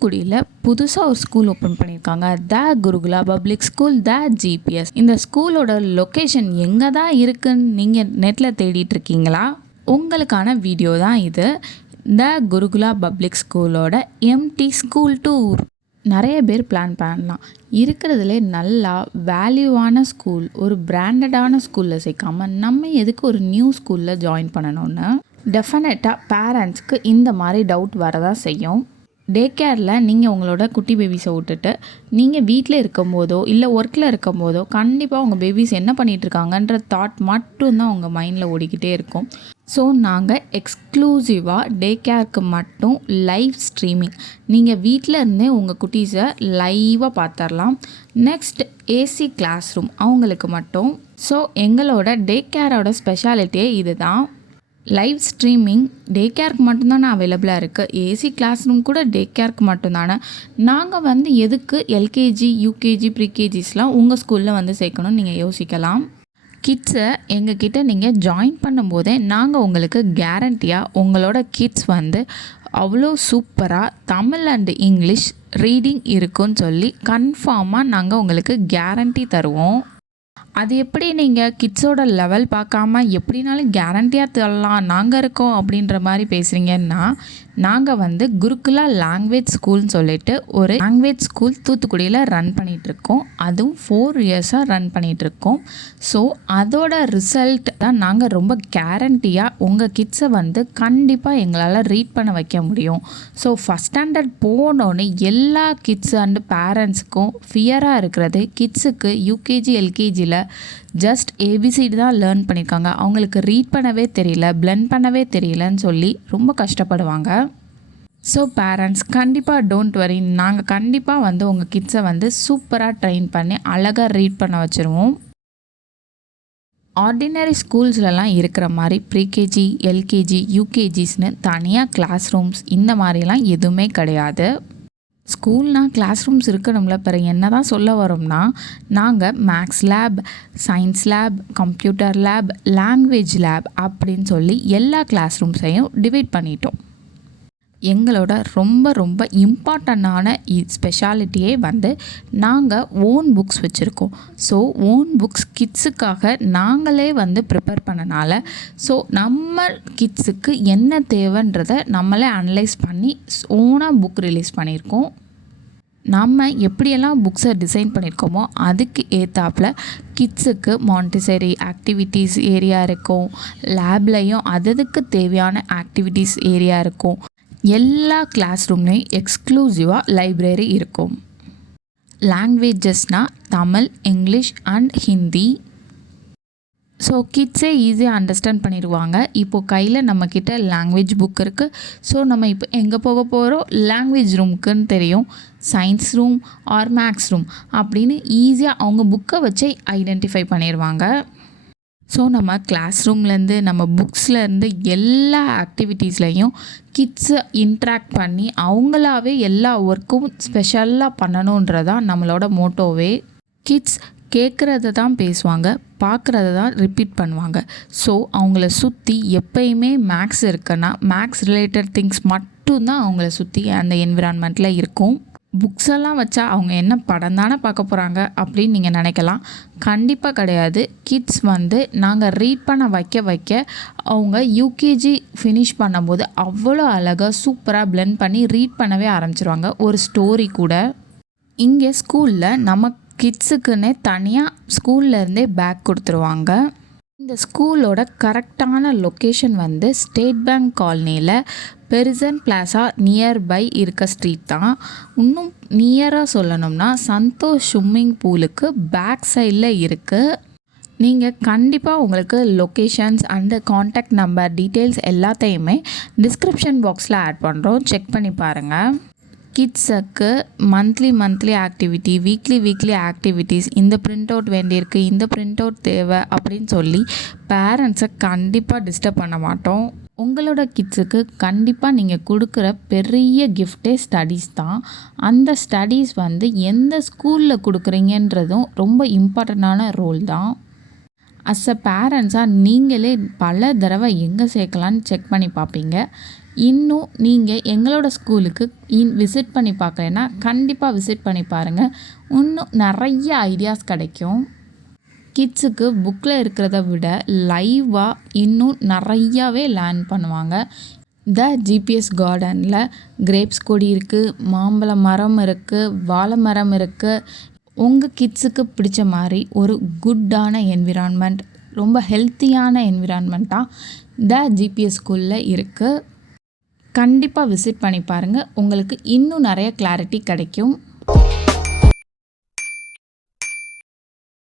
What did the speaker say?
தூத்துக்குடியில் புதுசாக ஒரு ஸ்கூல் ஓப்பன் பண்ணியிருக்காங்க. த குருகுலா பப்ளிக் ஸ்கூல் த ஜிபிஎஸ். இந்த ஸ்கூலோட லொக்கேஷன் எங்கே தான் இருக்குன்னு நீங்கள் நெட்டில் தேடிட்டு இருக்கீங்களா? உங்களுக்கான வீடியோ தான் இது. த குருகுலா பப்ளிக் ஸ்கூலோட எம்டி ஸ்கூல் டூர். நிறைய பேர் பிளான் பண்ணலாம், இருக்கிறதுலே நல்லா வேல்யூவான ஸ்கூல், ஒரு பிராண்டடான ஸ்கூலில் சேர்க்காம நம்ம எதுக்கு ஒரு நியூ ஸ்கூலில் ஜாயின் பண்ணணும்னு. டெஃபினட்டாக பேரண்ட்ஸ்க்கு இந்த மாதிரி டவுட் வரதான் செய்யும். டே கேரில் நீங்கள் உங்களோட குட்டி பேபிஸை விட்டுட்டு நீங்கள் வீட்டில் இருக்கும்போதோ இல்லை ஒர்க்கில் இருக்கும்போதோ கண்டிப்பாக உங்கள் பேபிஸ் என்ன பண்ணிகிட்ருக்காங்கன்ற தாட் மட்டும்தான் உங்கள் மைண்டில் ஓடிக்கிட்டே இருக்கும். ஸோ நாங்கள் எக்ஸ்க்ளூசிவாக டே கேருக்கு மட்டும் லைவ் ஸ்ட்ரீமிங், நீங்கள் வீட்டில் இருந்தே உங்கள் குட்டீஸை லைவாக பார்த்துடலாம். நெக்ஸ்ட் ஏசி கிளாஸ் ரூம் அவங்களுக்கு மட்டும். ஸோ எங்களோட டே கேரோட ஸ்பெஷாலிட்டியே இது தான். லைவ் ஸ்ட்ரீமிங் டே கேருக்கு மட்டும்தானே அவைலபிளாக இருக்குது. ஏசி கிளாஸ் ரூம் கூட டே கேருக்கு மட்டும்தானே. நாங்கள் எதுக்கு எல்கேஜி யூகேஜி ப்ரீகேஜிஸ்லாம் உங்கள் ஸ்கூலில் சேர்க்கணும்னு நீங்கள் யோசிக்கலாம். கிட்ஸை எங்ககிட்ட நீங்கள் ஜாயின் பண்ணும்போதே நாங்கள் உங்களுக்கு கேரண்டியாக உங்களோட கிட்ஸ் அவ்வளோ சூப்பராக தமிழ் அண்ட் இங்கிலீஷ் ரீடிங் இருக்குன்னு சொல்லி கன்ஃபார்மாக நாங்கள் உங்களுக்கு கேரண்டி தருவோம். அது எப்படி நீங்கள் கிட்ஸோட லெவல் பார்க்காம எப்படினாலும் கேரண்டியாக தரலாம் நாங்கள் இருக்கோம் அப்படின்ற மாதிரி பேசுகிறீங்கன்னா, நாங்கள் குருகுலா லாங்குவேஜ் ஸ்கூல்னு சொல்லிட்டு ஒரு லாங்குவேஜ் ஸ்கூல் தூத்துக்குடியில் ரன் பண்ணிகிட்ருக்கோம். அதுவும் 4 இயர்ஸாக ரன் பண்ணிகிட்ருக்கோம். ஸோ அதோட ரிசல்ட் தான் நாங்கள் ரொம்ப கேரண்டியாக உங்கள் கிட்ஸை கண்டிப்பாக எங்களால் ரீட் பண்ண வைக்க முடியும். ஸோ ஃபஸ்ட் ஸ்டாண்டர்ட் போனோன்னே எல்லா கிட்ஸ் அண்டு பேரண்ட்ஸுக்கும் ஃபியராக இருக்கிறது, கிட்ஸுக்கு யூகேஜி எல்கேஜியில் ஜஸ்ட் ஏபிசிடி தான் லேர்ன் பண்ணியிருக்காங்க, அவங்களுக்கு ரீட் பண்ணவே தெரியல, பிளெண்ட் பண்ணவே தெரியலன்னு சொல்லி ரொம்ப கஷ்டப்படுவாங்க. ஸோ பேரண்ட்ஸ் கண்டிப்பாக டோன்ட் வரி, நாங்கள் கண்டிப்பாக உங்கள் கிட்ஸை சூப்பராக ட்ரெயின் பண்ணி அழகாக ரீட் பண்ண வச்சுருவோம். ஆர்டினரி ஸ்கூல்ஸ்லலாம் இருக்கிற மாதிரி ப்ரீகேஜி எல்கேஜி யூகேஜிஸ்னு தனியாக கிளாஸ் ரூம்ஸ் இந்த மாதிரிலாம் எதுவுமே கிடையாது. ஸ்கூல்னால் கிளாஸ் ரூம்ஸ் இருக்கணும்ல. பிறகு என்ன தான் சொல்ல வரோம்னா, நாங்கள் maths lab, science lab, computer lab, language lab அப்படின்னு சொல்லி எல்லா கிளாஸ் ரூம்ஸையும் டிவைட் பண்ணிட்டோம். எங்களோட ரொம்ப ரொம்ப இம்பார்ட்டண்டான ஸ்பெஷாலிட்டியே நாங்கள் ஓன் புக்ஸ் வச்சுருக்கோம். ஸோ ஓன் புக்ஸ் கிட்ஸுக்காக நாங்களே ப்ரிப்பேர் பண்ணனால, ஸோ நம்ம கிட்ஸுக்கு என்ன தேவைன்றதை நம்மளே அனலைஸ் பண்ணி ஓனாக புக் ரிலீஸ் பண்ணியிருக்கோம். நம்ம எப்படியெல்லாம் புக்ஸை டிசைன் பண்ணியிருக்கோமோ அதுக்கு ஏற்றாப்பில் கிட்ஸுக்கு மாண்டிசரி ஆக்டிவிட்டீஸ் ஏரியா இருக்கும், லேப்லையும் அதுக்கு தேவையான ஆக்டிவிட்டீஸ் ஏரியா இருக்கும். எல்லா கிளாஸ் ரூம்லேயும் எக்ஸ்க்ளூசிவாக லைப்ரரி இருக்கும். லாங்குவேஜஸ்னால் Tamil, English and Hindi. So கிட்ஸே ஈஸியாக அண்டர்ஸ்டாண்ட் பண்ணிடுவாங்க. இப்போது கையில் நம்மக்கிட்ட லாங்குவேஜ் புக் இருக்குது. ஸோ நம்ம இப்போ எங்கே போக போகிறோம், லாங்குவேஜ் ரூமுக்குன்னு தெரியும். Science room or maths room அப்படின்னு ஈஸியாக அவங்க புக்கை வச்சு ஐடென்டிஃபை பண்ணிடுவாங்க. ஸோ நம்ம கிளாஸ் ரூம்லேருந்து நம்ம புக்ஸ்லேருந்து எல்லா ஆக்டிவிட்டீஸ்லையும் கிட்ஸை இன்ட்ராக்ட் பண்ணி அவங்களாவே எல்லா ஒர்க்கும் ஸ்பெஷலாக பண்ணணுன்றதான் நம்மளோட மோட்டோவே. கிட்ஸ் கேட்குறத தான் பேசுவாங்க, பார்க்குறத தான் ரிப்பீட் பண்ணுவாங்க. ஸோ அவங்கள சுற்றி எப்பயுமே மேக்ஸ் இருக்குன்னா மேக்ஸ் ரிலேட்டட் திங்ஸ் மட்டும்தான் அவங்கள சுற்றி அந்த என்விரான்மெண்ட்டில் இருக்கும். புக்ஸெல்லாம் வச்சா அவங்க என்ன படம் தானே பார்க்க போகிறாங்க அப்படின்னு நீங்கள் நினைக்கலாம். கண்டிப்பாக கிடையாது. கிட்ஸ் நாங்கள் ரீட் பண்ண வைக்க அவங்க யூகேஜி ஃபினிஷ் பண்ணும்போது அவ்வளோ அழகாக சூப்பராக பிளெண்ட் பண்ணி ரீட் பண்ணவே ஆரம்பிச்சிருவாங்க. ஒரு ஸ்டோரி கூட இங்கே ஸ்கூலில் நம்ம கிட்ஸுக்குன்னே தனியாக ஸ்கூல்லேருந்தே பேக் கொடுத்துருவாங்க. இந்த ஸ்கூலோட கரெக்டான லொக்கேஷன் ஸ்டேட் பேங்க் காலனியில் பெரிசன் பிளாசா நியர்பை இருக்க ஸ்ட்ரீட் தான். இன்னும் நியராக சொல்லணும்னா சந்தோஷ் ஸ்விம்மிங் பூலுக்கு பேக் சைடில் இருக்குது. நீங்கள் கண்டிப்பாக உங்களுக்கு locations and contact number details எல்லாத்தையுமே டிஸ்கிரிப்ஷன் பாக்ஸில் ஆட் பண்ணுறோம், செக் பண்ணி பாருங்கள். கிட்ஸுக்கு மந்த்லி ஆக்டிவிட்டி, வீக்லி ஆக்டிவிட்டீஸ், இந்த பிரிண்ட் அவுட் வேண்டியிருக்கு, இந்த பிரிண்ட் அவுட் தேவை அப்படின்னு சொல்லி பேரண்ட்ஸை கண்டிப்பாக டிஸ்டர்ப் பண்ண மாட்டோம். உங்களோட கிட்ஸுக்கு கண்டிப்பாக நீங்கள் கொடுக்குற பெரிய கிஃப்டே ஸ்டடீஸ் தான். அந்த ஸ்டடீஸ் எந்த ஸ்கூலில் கொடுக்குறீங்கன்றதும் ரொம்ப இம்பார்ட்டண்ட்டான ரோல் தான். அஸ் அ பேரண்ட்ஸாக நீங்களே பல தடவை எங்கே சேர்க்கலான்னு செக் பண்ணி பார்ப்பீங்க. இன்னும் நீங்கள் எங்களோட ஸ்கூலுக்கு விசிட் பண்ணி பார்க்கலன்னா கண்டிப்பாக விசிட் பண்ணி பாருங்கள். இன்னும் நிறைய ஐடியாஸ் கிடைக்கும். கிட்ஸுக்கு புக்கில் இருக்கிறத விட லைவாக இன்னும் நிறையாவே லேர்ன் பண்ணுவாங்க. த ஜிபிஎஸ் கார்டனில் கிரேப்ஸ் கொடி இருக்குது, மாம்பழ மரம் இருக்குது, வாழை மரம் இருக்குது. உங்கள் கிட்ஸுக்கு பிடிச்ச மாதிரி ஒரு குட்டான என்விரான்மெண்ட், ரொம்ப ஹெல்த்தியான என்விரான்மெண்ட்டாக த ஜிபிஎஸ் ஸ்கூலில் இருக்குது. கண்டிப்பாக விசிட் பண்ணி பாருங்கள். உங்களுக்கு இன்னும் நிறைய கிளாரிட்டி கிடைக்கும்.